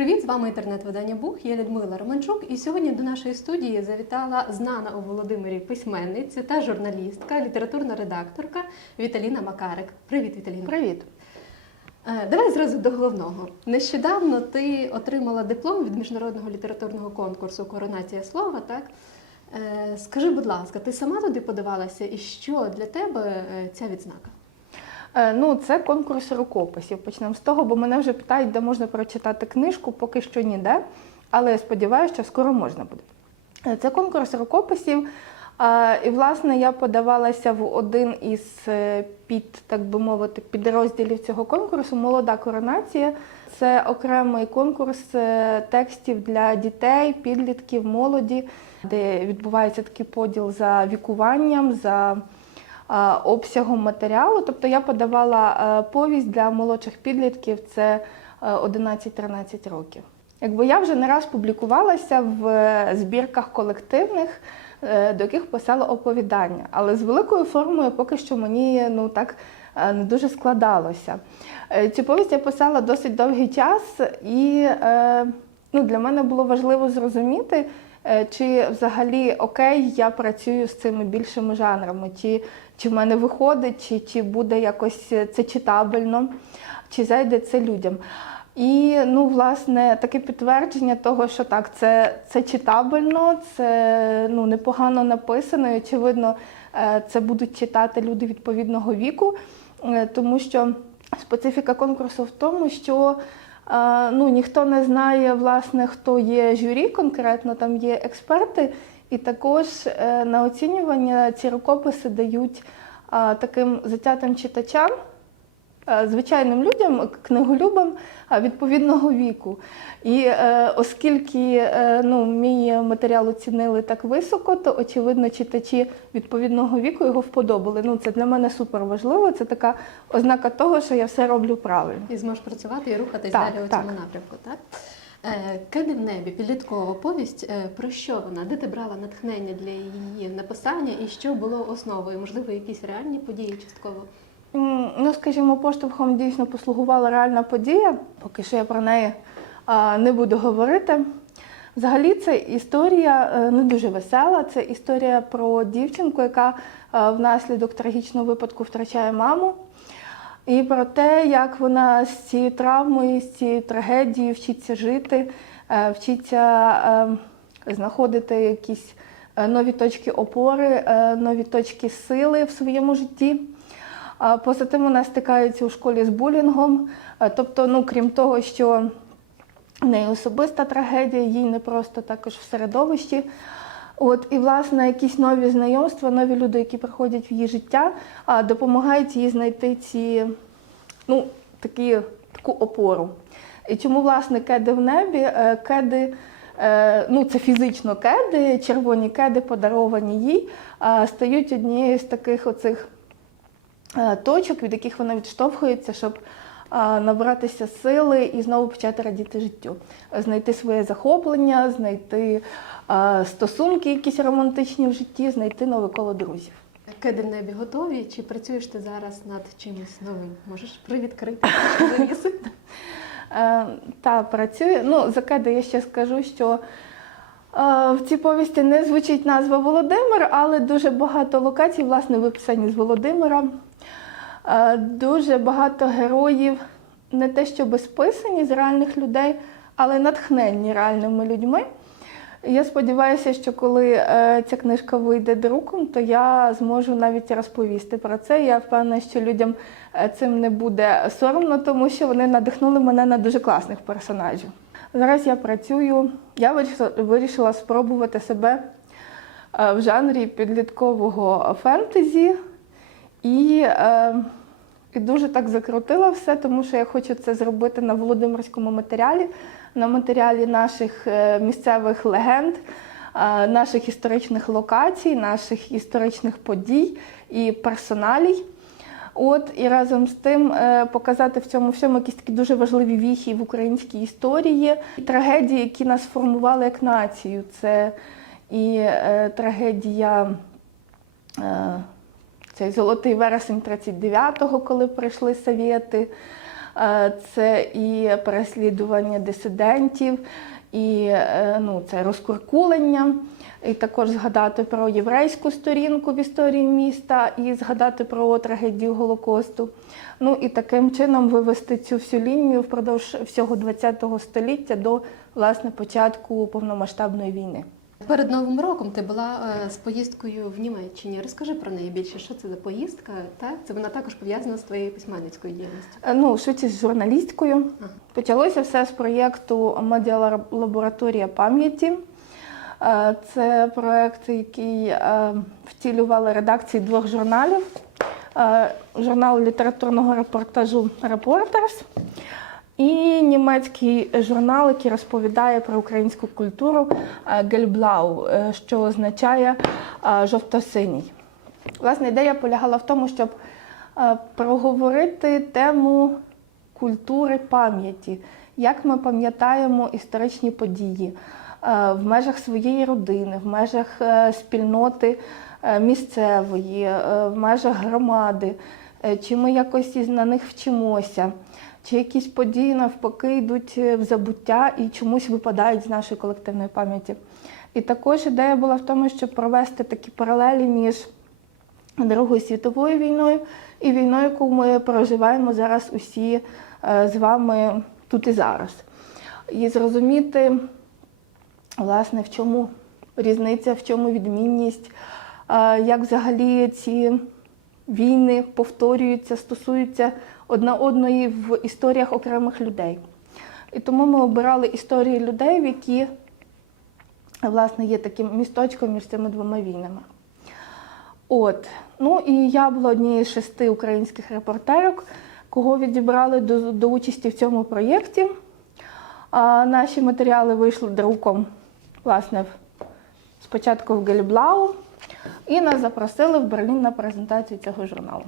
Привіт, з вами інтернет-видання Бух. Я Людмила Романчук. І сьогодні до нашої студії завітала знана у Володимирі письменниця та журналістка, літературна редакторка Віталіна Макарик. Привіт, Віталіна. Привіт. Е, Давай зразу до головного. Нещодавно ти отримала диплом від міжнародного літературного конкурсу Коронація слова. Так Е, скажи, будь ласка, ти сама туди подавалася, і що для тебе е, ця відзнака? Е, Ну, це конкурс рукописів. Почнемо з того, бо мене вже питають, де можна прочитати книжку, поки що ніде. Але я сподіваюся, що скоро можна буде. Е, Це конкурс рукописів. І, власне, я подавалася в один із е, під, так би мовити, підрозділів цього конкурсу Молода коронація. Це окремий конкурс текстів для дітей, підлітків, молоді, де відбувається такий поділ за вікуванням, за обсягом матеріалу. Тобто я подавала е, повість для молодших підлітків, це е, 11-13 років. Якби я вже не раз публікувалася в е, збірках колективних, е, до яких писала оповідання, але з великою формою поки що мені ну так е, не дуже складалося. Е, Цю повість я писала досить довгий час, і е, ну, для мене було важливо зрозуміти, е, чи взагалі окей, я працюю з цими більшими жанрами, чи, чи в мене виходить, чи, чи буде якось це читабельно, чи зайде це людям. І ну, власне, таке підтвердження того, що так, це, це читабельно, це ну, непогано написано, і очевидно, е, це будуть читати люди відповідного віку, е, тому що специфіка конкурсу в тому, що е, ну, ніхто не знає, власне, хто є журі конкретно, там є експерти, і також е, на оцінювання ці рукописи дають таким затятим читачам. Звичайним людям, книголюбам відповідного віку. І е, оскільки е, ну, мій матеріал оцінили так високо, то очевидно читачі відповідного віку його вподобали. Ну, це для мене супер важливо. Це така ознака того, що я все роблю правильно. І зможеш працювати і рухатись Так, далі у так. цьому напрямку, так? Е, Кеди в небі, підліткова повість. Е, Про що вона? Де ти брала натхнення для її написання і що було основою? Можливо, якісь реальні події частково? Ну, скажімо, поштовхом дійсно послугувала реальна подія. Поки що я про неї не буду говорити. Взагалі, це історія не дуже весела. Це історія про дівчинку, яка е, внаслідок трагічного випадку втрачає маму. І про те, як вона з цією травмою, з цією трагедією вчиться жити, е, вчиться е, знаходити якісь е, нові точки опори, нові точки сили в своєму житті. Поза тим вона стикається у школі з булінгом. Тобто, ну крім того, що в неї особиста трагедія, їй не просто також в середовищі. От і власне якісь нові знайомства, нові люди, які приходять в її життя, допомагають їй знайти ці ну, такі, таку опору. І чому власне кеди в небі? Е, Кеди, е, ну це фізично кеди, червоні кеди, подаровані їй, стають однією з таких оцих е, точок, від яких вона відштовхується, щоб набратися сили і знову почати радіти життю, знайти своє захоплення, знайти стосунки якісь романтичні в житті, знайти нове коло друзів. Кеди в небі готові? Чи працюєш ти зараз над чимось новим? Можеш привідкрити завіси? Е, та працює. Ну, за кеди я ще скажу, що е, в цій повісті не звучить назва Володимир, але дуже багато локацій, власне, виписані з Володимира. Е, дуже багато героїв, не те, що списані з реальних людей, але натхненні реальними людьми. Я сподіваюся, що коли е, ця книжка вийде друком, то я зможу навіть розповісти про це. Я впевнена, що людям е, цим не буде соромно, тому що вони надихнули мене на дуже класних персонажів. Зараз я працюю, я вирішила, спробувати себе в жанрі підліткового фентезі і, і дуже так закрутила все, тому що я хочу це зробити на Володимирському матеріалі, на матеріалі наших е, місцевих легенд, е, наших історичних локацій, наших історичних подій і персоналій. От і разом з тим е, показати в цьому всьому якісь такі дуже важливі віхи в українській історії, трагедії, які нас формували як націю. Це і трагедія. Цей золотий вересень 39-го, коли прийшли совєти, Е, Це і переслідування дисидентів, і е, ну, це розкуркулення, і також згадати про єврейську сторінку в історії міста, і згадати про трагедію Голокосту. Ну і таким чином вивести цю всю лінію впродовж всього ХХ століття до власне початку повномасштабної війни. Перед Новим роком ти була е, з поїздкою в Німеччині. Розкажи про неї більше. Що це за поїздка? Так, це вона також пов'язана з твоєю письменницькою діяльністю. Е, Ну, швидше з журналісткою. Ага. Почалося все з проєкту Медіалабораторія пам'яті. Е, Це проєкт, який втілювали редакції двох журналів. Журнал літературного репортажу Reporters і німецький журнал, який розповідає про українську культуру Гельблау, е, що означає е, жовто-синій. Власне, ідея полягала в тому, щоб е, проговорити тему культури пам'яті, як ми пам'ятаємо історичні події в межах своєї родини, в межах спільноти місцевої, в межах громади, чи ми якось на них вчимося, чи якісь події навпаки йдуть е, в забуття і чомусь випадають з нашої колективної пам'яті. І також ідея була в тому, щоб провести такі паралелі між Другою світовою війною і війною, яку ми проживаємо зараз усі е, з вами тут і зараз. І зрозуміти, власне, в чому різниця, в чому відмінність, е, як взагалі ці війни повторюються, стосуються одна одної в історіях окремих людей. І тому ми обирали історії людей, які власне є таким місточком між цими двома війнами. От. Ну і я була однією з шести українських репортерок, кого відібрали до, до участі в цьому проєкті. А наші матеріали вийшли друком, власне, спочатку в Гельблау, і нас запросили в Берлін на презентацію цього журналу.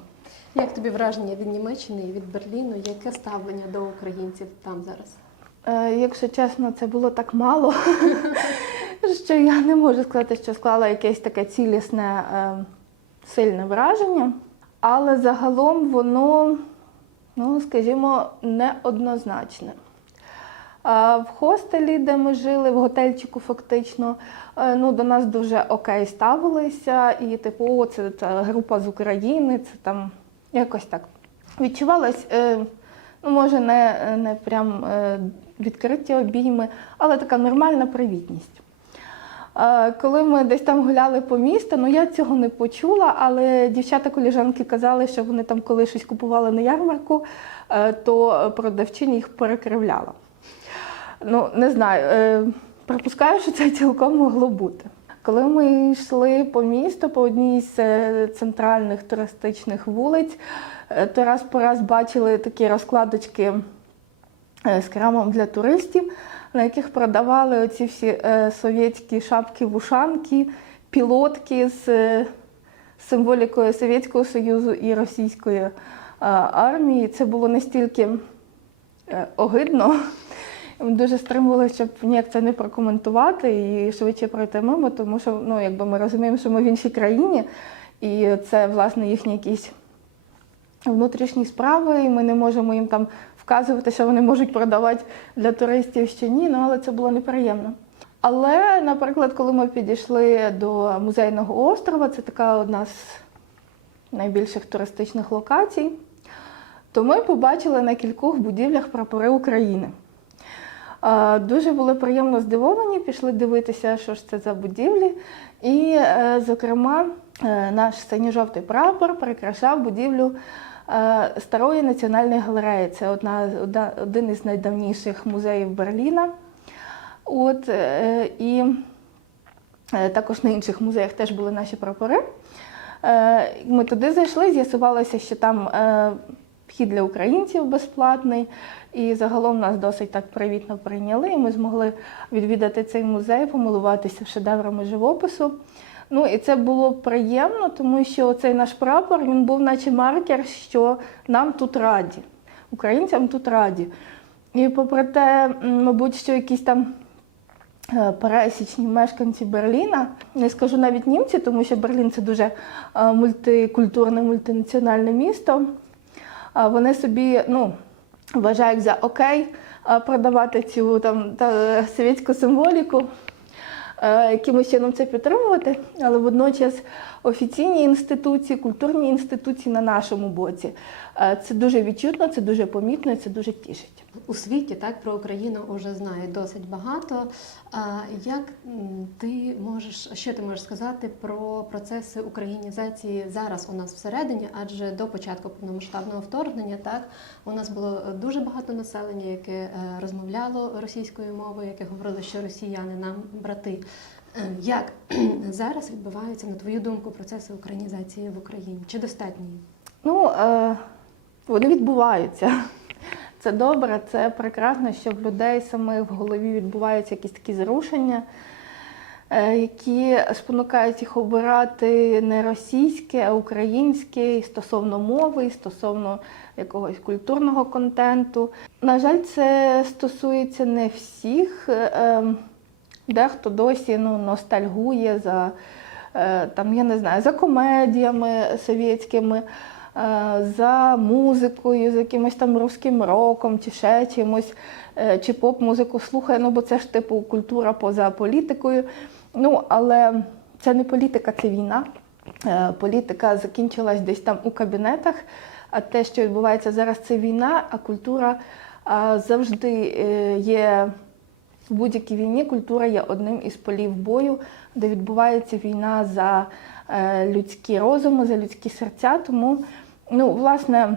Як тобі враження від Німеччини і від Берліну? Яке ставлення до українців там зараз? Е, якщо чесно, це було так мало, що я не можу сказати, що склала якесь таке цілісне, е, сильне враження. Але загалом воно, ну, скажімо, неоднозначне. А В хостелі, де ми жили, в готельчику фактично, е, ну, до нас дуже окей ставилися. І, типу, о, це, це група з України, це там якось так. Відчувалось, е, ну, може, не, не прям е, відкриті обійми, але така нормальна привітність. Коли ми десь там гуляли по місту, ну я цього не почула, але дівчата-коліжанки казали, що вони там коли щось купували на ярмарку, е, то продавчиня їх перекривляла. Ну, не знаю, припускаю, що це цілком могло бути. Коли ми йшли по місту, по одній з е, центральних туристичних вулиць, е, то раз по раз бачили такі розкладочки е, з крамом для туристів, на яких продавали оці всі совєтські шапки-вушанки, пілотки з символікою Совєтського Союзу і Російської армії. Це було настільки огидно. Дуже стримували, щоб ніяк це не прокоментувати і швидше пройти мимо, тому що ну, якби ми розуміємо, що ми в іншій країні, і це власне їхні якісь внутрішні справи, і ми не можемо їм там вказувати, що вони можуть продавати для туристів ще ні, ну але це було неприємно. Але, наприклад, коли ми підійшли до музейного острова, це така одна з найбільших туристичних локацій, то ми побачили на кількох будівлях прапори України. Дуже були приємно здивовані, пішли дивитися, що ж це за будівлі. І, е, зокрема, е, наш синьо-жовтий прапор прикрашав будівлю е, Старої національної галереї. Це одна, один із найдавніших музеїв Берліна. От, і також на інших музеях теж були наші прапори. Ми туди зайшли, з'ясувалося, що там вхід для українців безплатний, і загалом нас досить так привітно прийняли. І ми змогли відвідати цей музей, помилуватися шедеврами живопису. Ну і це було приємно, тому що цей наш прапор він був, наче маркер, що нам тут раді, українцям тут раді. І попри те, мабуть, що якісь там е, пересічні мешканці Берліна, не скажу навіть німці, тому що Берлін це дуже е, мультикультурне, мультинаціональне місто. Вони собі, ну, вважають за окей продавати цю там та, совєтську символіку, е, якимось чином це підтримувати, але водночас офіційні інституції, культурні інституції на нашому боці. Е, Це дуже відчутно, це дуже помітно, це дуже тішить. У світі так про Україну вже знають досить багато. Як ти можеш, що ти можеш сказати про процеси українізації зараз у нас всередині? Адже до початку повномасштабного вторгнення так у нас було дуже багато населення, яке е, розмовляло російською мовою, яке говорило, що росіяни нам брати. Е, Як зараз відбуваються, на твою думку, процеси українізації в Україні? Чи достатні? Ну, е, вони відбуваються. Це добре, це прекрасно, що в людей самих в голові відбуваються якісь такі зрушення, е, які спонукають їх обирати не російське, а українське і стосовно мови, і стосовно якогось культурного контенту. На жаль, це стосується не всіх. Дехто досі ну, ностальгує за е, там, я не знаю, за комедіями совєтськими, е, за музикою, за якимось там русським роком чи ще чимось, е, чи поп-музику слухає, ну бо це ж типу культура поза політикою. Ну, але це не політика, це війна. Політика закінчилась десь там у кабінетах, а те, що відбувається зараз, це війна, а культура завжди є в будь-якій війні культура є одним із полів бою, де відбувається війна за е, людські розуми, за людські серця. Тому, ну, власне,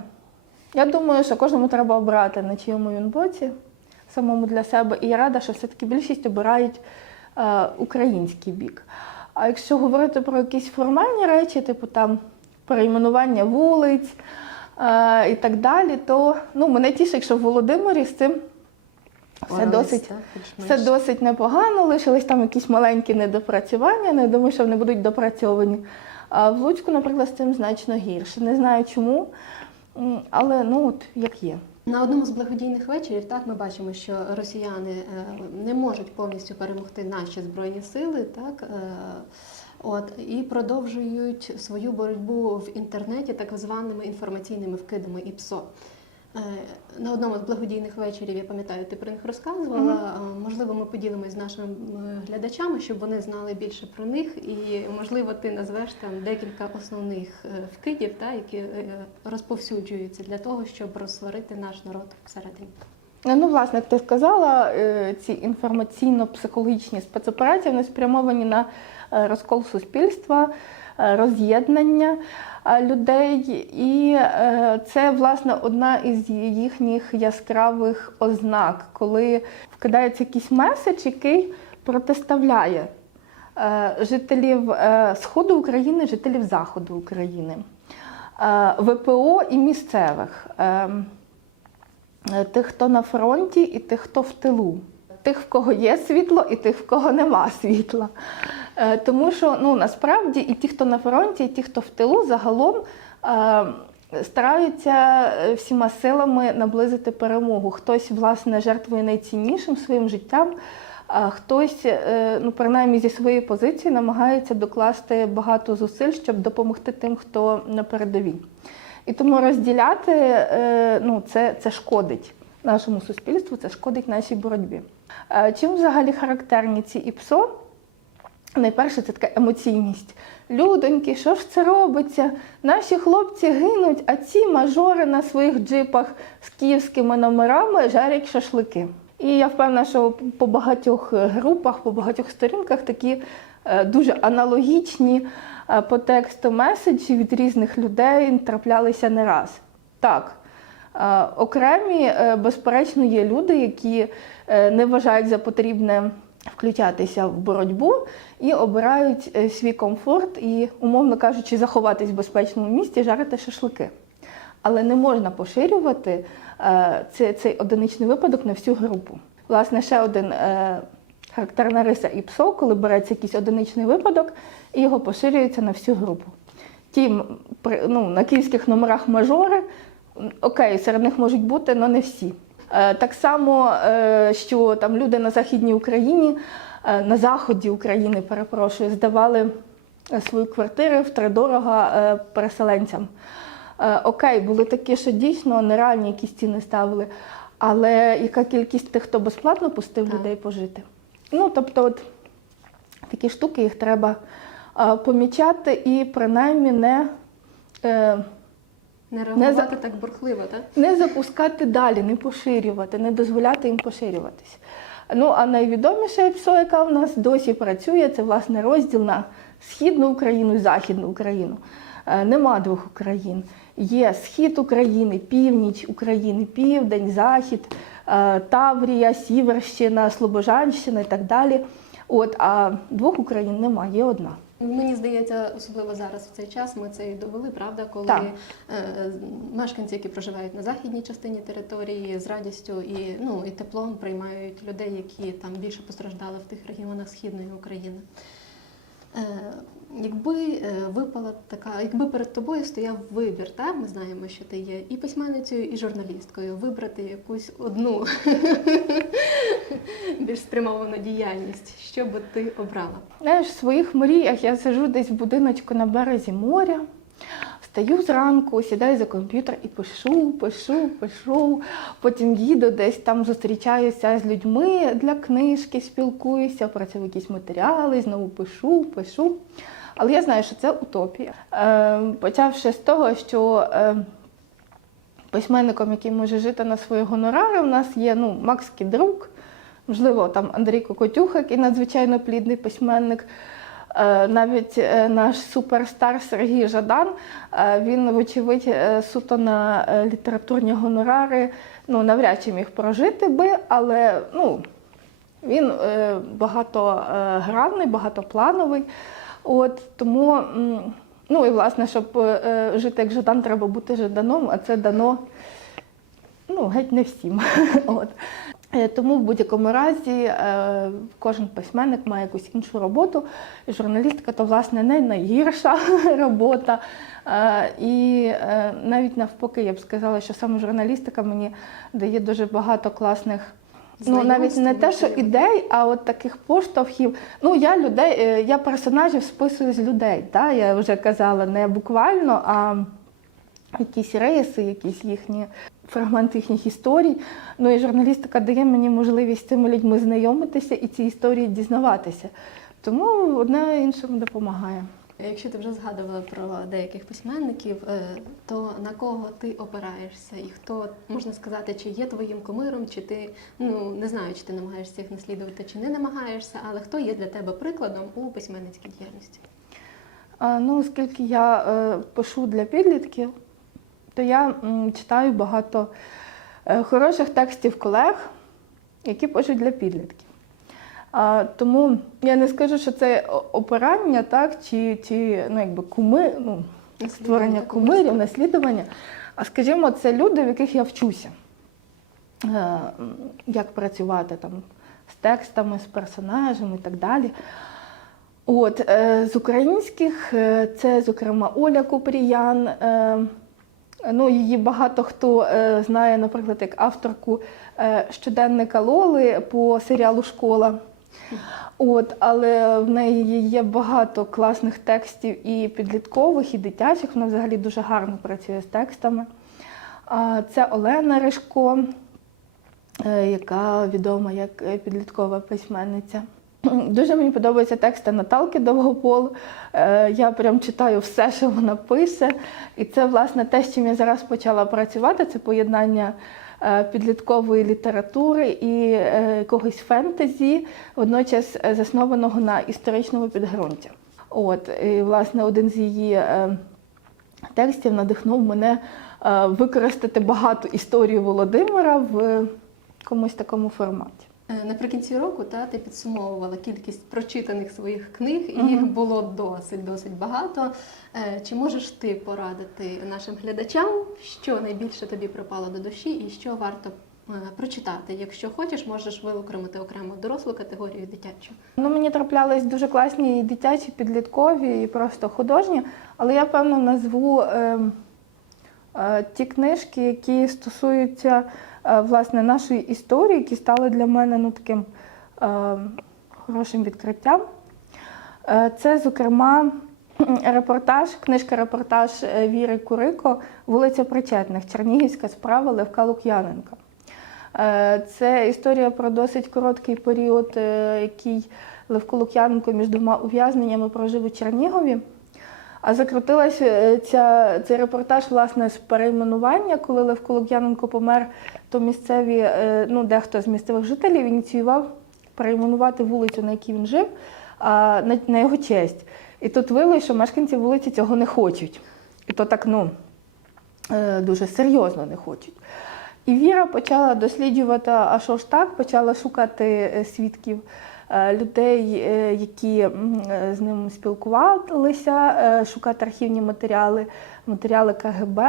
я думаю, що кожному треба обрати, на чиєму він боці, самому для себе. І я рада, що все-таки більшість обирають е, український бік. А якщо говорити про якісь формальні речі, типу там перейменування вулиць е, і так далі, то ну, мене тішить, що в Володимирі з цим все досить все досить непогано, лишились там якісь маленькі недопрацювання, не думаю, що вони будуть допрацьовані. А в Луцьку, наприклад, з цим значно гірше. Не знаю чому, але ну от як є. На одному з благодійних вечорів так ми бачимо, що росіяни е, не можуть повністю перемогти наші збройні сили, так е, от і продовжують свою боротьбу в інтернеті так званими інформаційними вкидами і ПСО. Е, На одному з благодійних вечорів, я пам'ятаю, ти про них розказувала. Е, Можливо, ми поділимось з нашими глядачами, щоб вони знали більше про них, і можливо, ти назвеш там декілька основних е, вкидів, та, які е, розповсюджуються для того, щоб розсварити наш народ всередині. Ну, власне, як ти сказала, е, ці інформаційно-психологічні спецоперації вони спрямовані на е, розкол суспільства, е, роз'єднання е, людей, і е, це власне одна із їхніх яскравих ознак, коли вкидається якийсь меседж, який протиставляє е, жителів е, Сходу України, жителів Заходу України, е, ВПО і місцевих. Ем, Е, тих, хто на фронті, і тих, хто в тилу. Тих, в кого є світло, і тих, в кого нема світла. Е, Тому що ну, насправді і ті, хто на фронті, і ті, хто в тилу, загалом е, стараються е, всіма силами наблизити перемогу. Хтось, власне, жертвує найціннішим своїм життям, а хтось, ну, принаймні зі своєї позиції, намагається докласти багато зусиль, щоб допомогти тим, хто на передовій. І тому розділяти ну, це, це шкодить нашому суспільству, це шкодить нашій боротьбі. Е, Чим взагалі характерні ці ІПСО? Найперше, це така емоційність. Людоньки, що ж це робиться? Наші хлопці гинуть, а ці мажори на своїх джипах з київськими номерами жарять шашлики. І я впевнена, що по багатьох групах, по багатьох сторінках такі е, дуже аналогічні е, по тексту меседжі від різних людей траплялися не раз. Так, окремі, е, безперечно, є люди, які е, не вважають за потрібне включатися в боротьбу і обирають е, свій комфорт і, умовно кажучи, заховатись в безпечному місці, жарити шашлики. Але не можна поширювати цей, цей одиничний випадок на всю групу. Власне, ще один характерна риса ІПСО, коли береться якийсь одиничний випадок і його поширюється на всю групу. Ті м, ну, на київських номерах мажори, окей, серед них можуть бути, але не всі. Е, Так само, е, що там люди на Західній Україні, е, на заході України, перепрошую, здавали свої квартири втридорога переселенцям. Окей, були такі, що дійсно нереальні якісь ціни ставили. Але яка кількість тих, хто безплатно пустив Так. людей пожити? Ну, тобто, от такі штуки їх треба помічати і принаймні не. Не реагувати так бурхливо, так? не запускати далі, не поширювати, не дозволяти їм поширюватись. Ну а найвідоміша ПСО, яка в нас досі працює, це власне розділ на східну Україну і західну Україну. Е, Нема двох Україн. Є схід України, північ України, південь, захід, е, Таврія, Сіверщина, Слобожанщина і так далі. От, а двох Україн немає, є одна. Мені здається, особливо зараз в цей час ми це і довели, правда, коли Так. е, мешканці, які проживають на західній частині території, з радістю і ну і теплом приймають людей, які там більше постраждали в тих регіонах східної України. Е, якби е, випала така, якби перед тобою стояв вибір, та ми знаємо, що ти є і письменницею, і журналісткою, вибрати якусь одну більш спрямовану діяльність, що би ти обрала? Знаєш, в своїх мріях я сижу десь в будиночку на березі моря, встаю зранку, сідаю за комп'ютер і пишу, пишу, пишу. Потім їду десь там зустрічаюся з людьми для книжки, спілкуюся, працюю якісь матеріали, знову пишу, пишу. Але я знаю, що це утопія. Е, почавши з того, що е, письменником, який може жити на свої гонорари, у нас є ну, Макс Кідрук, можливо, там Андрій Кокотюх, який надзвичайно плідний письменник. Е, Навіть е, наш суперстар Сергій Жадан, е, він, вочевидь, суто на літературні гонорари ну, навряд чи міг прожити би, але ну, він багатогранний, багатоплановий. От, тому, ну і власне, щоб жити як Жадан, треба бути Жаданом, а це дано ну, геть не всім. От. Е, Тому в будь-якому разі е, кожен письменник має якусь іншу роботу. І журналістика то власне не найгірша робота. Е, І навіть навпаки, я б сказала, що саме журналістика мені дає дуже багато класних. Ну, навіть не те, що ідей, а от таких поштовхів. Ну, я людей, я персонажів списую з людей. Та? Я вже казала не буквально, а якісь риси, якісь їхні фрагменти їхніх історій. Ну і журналістика дає мені можливість з цими людьми знайомитися і ці історії дізнаватися. Тому одне іншому допомагає. Якщо ти вже згадувала про деяких письменників, е, то на кого ти опираєшся? І хто можна сказати, чи є твоїм кумиром, чи ти ну не знаю, чи ти намагаєшся їх наслідувати, чи не намагаєшся, але хто є для тебе прикладом у письменницькій діяльності? Ну, оскільки я е, пишу для підлітків, то я читаю багато е, хороших текстів колег, які пишуть для підлітків. А, тому я не скажу, що це опирання, так, чи, чи ну, якби куми, ну, створення кумирів, наслідування. А скажімо, це люди, в яких я вчуся. Е, Як працювати там з текстами, з персонажами і так далі. От, е, з українських е, це, зокрема, Оля Купріян. Е, ну, її багато хто е, знає, наприклад, як авторку е, щоденника Лоли по серіалу Школа. От, але в неї є багато класних текстів і підліткових, і дитячих. Вона взагалі дуже гарно працює з текстами. Це Олена Ришко, е, яка відома як підліткова письменниця. Дуже мені подобаються тексти Наталки Довгопол. Е, Я прям читаю все, що вона пише. І це, власне, те, з чим я зараз почала працювати, це поєднання е, підліткової літератури і е, якогось фентезі, водночас заснованого на історичному підґрунті. От, і, власне, один з її текстів надихнув мене використати багато історії Володимира в якомусь такому форматі. Е, Наприкінці року та ти підсумовувала кількість прочитаних своїх книг, і їх було досить досить багато. Е, Чи можеш ти порадити нашим глядачам, що найбільше тобі припало до душі, і що варто е, прочитати? Якщо хочеш, можеш виокремити окремо дорослу категорію і дитячу. Ну, мені траплялись дуже класні і дитячі, підліткові, і просто художні, але я певно назву е, е, ті книжки, які стосуються власне нашої історії, які стали для мене ну, таким е, хорошим відкриттям. Е, це, зокрема, репортаж, книжка-репортаж е, Віри Курико Вулиця Причетних, Чернігівська справа Левка Лук'яненка. Е, Це історія про досить короткий період, е, який Левко Лук'яненко між двома ув'язненнями прожив у Чернігові. А закрутилася е, ця, цей репортаж власне з перейменування, коли Левко Лук'яненко помер, то місцеві, е, ну дехто з місцевих жителів ініціював перейменувати вулицю, на якій він жив, на, на його честь. І тут виявилося, що мешканці вулиці цього не хочуть. І то так, ну, е, дуже серйозно не хочуть. І Віра почала досліджувати, а що ж так, почала шукати свідків, людей, е, які е, з ним спілкувалися, е, шукати архівні матеріали, матеріали КГБ,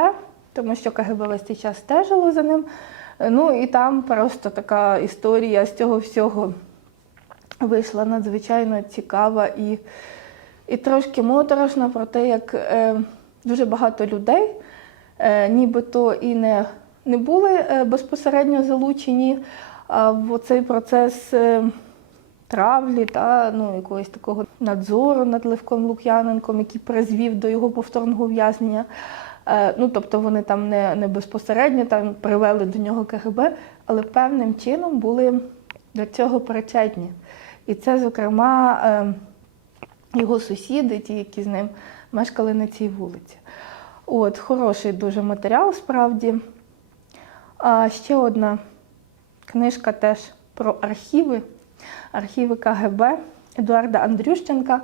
тому що КГБ весь цей час стежило за ним. Е, Ну і там просто така історія з цього всього вийшла надзвичайно цікава і, і трошки моторошна про те, як е, дуже багато людей, е, нібито і не, не були е, безпосередньо залучені а, в цей процес е, травлі та ну, якогось такого надзору над Левком Лук'яненком, який призвів до його повторного ув'язнення. Е, Ну, тобто вони там не, не безпосередньо там привели до нього КГБ, але певним чином були до цього причетні. І це, зокрема, е, його сусіди, ті, які з ним мешкали на цій вулиці. От, хороший дуже матеріал справді. А ще одна книжка теж про архіви, архіви КГБ Едуарда Андрющенка.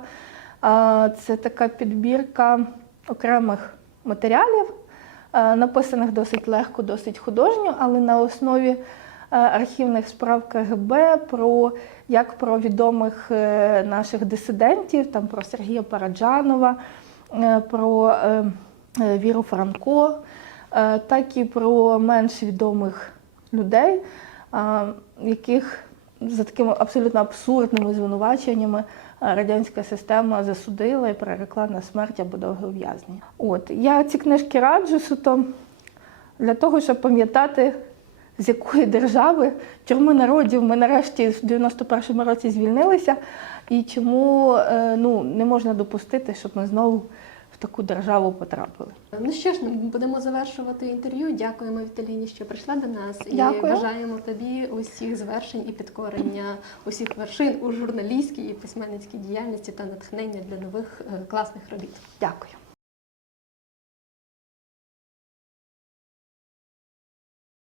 Це така підбірка окремих матеріалів, е, написаних досить легко, досить художньо, але на основі е, архівних справ КГБ про як про відомих е, наших дисидентів, там про Сергія Параджанова, про Віру Франко, так і про менш відомих людей, яких за такими абсолютно абсурдними звинуваченнями е, радянська система засудила і прирекла на смерть або довге ув'язнення. От я ці книжки раджу суто для того, щоб пам'ятати, з якої держави, тюрми народів ми нарешті в 91-му році звільнилися, і чому е, ну, не можна допустити, щоб ми знову таку державу потрапили. Ну що ж, ми будемо завершувати інтерв'ю. Дякуємо Віталіні, що прийшла до нас. Дякую. І бажаємо тобі усіх звершень і підкорення усіх вершин у журналістській і письменницькій діяльності та натхнення для нових е, класних робіт. Дякую.